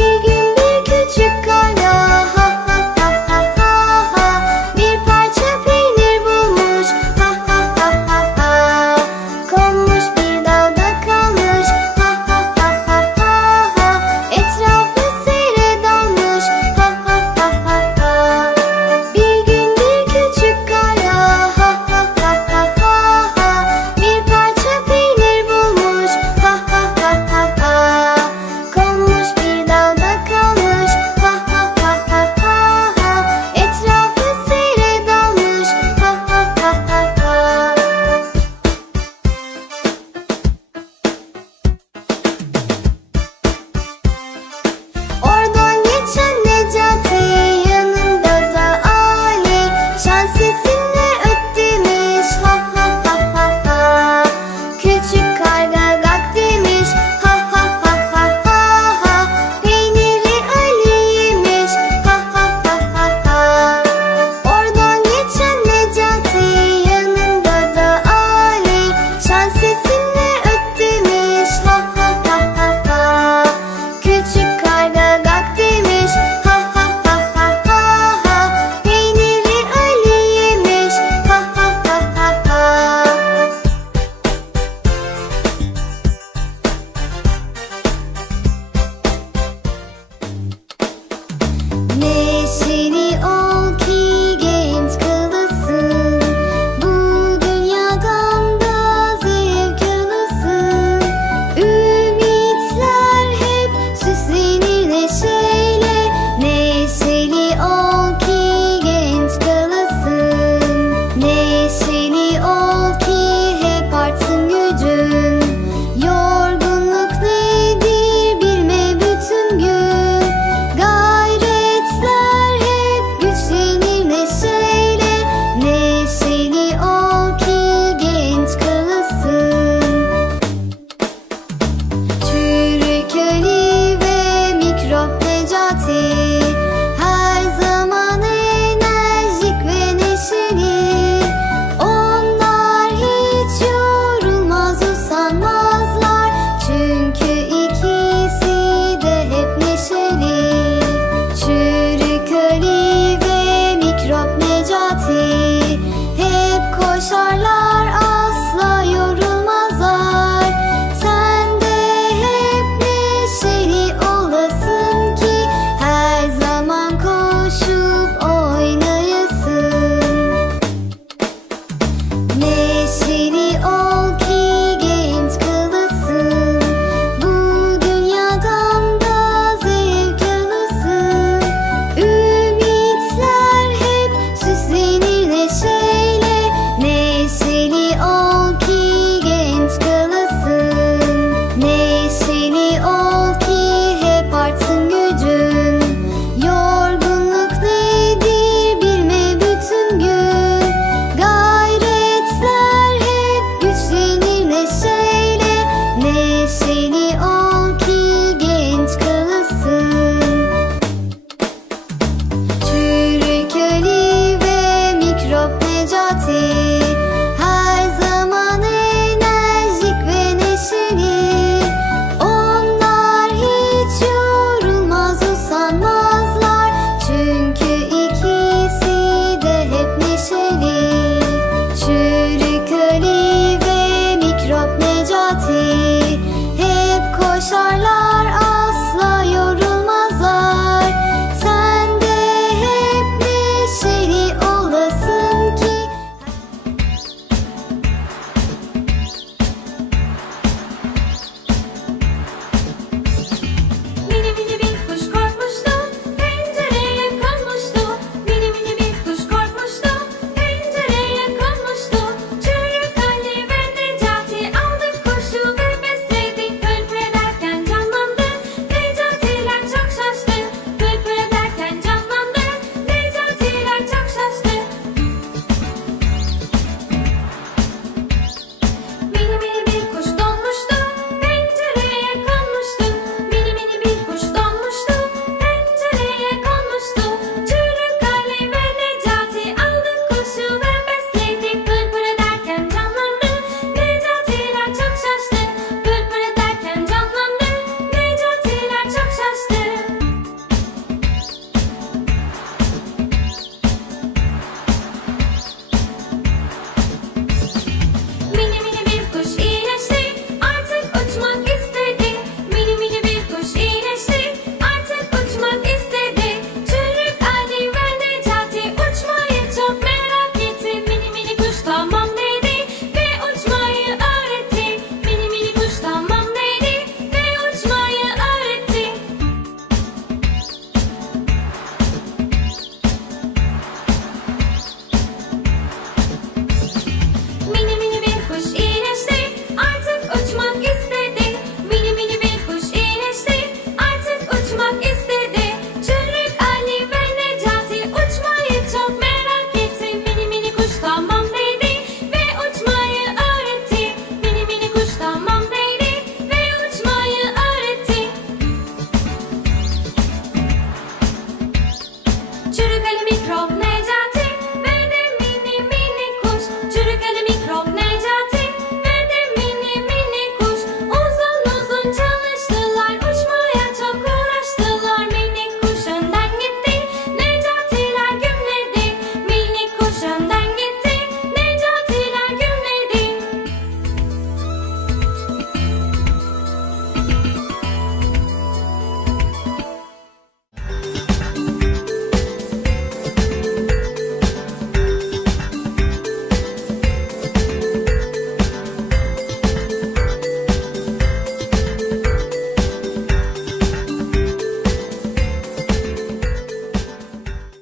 ಕಿವಿಗೆ I said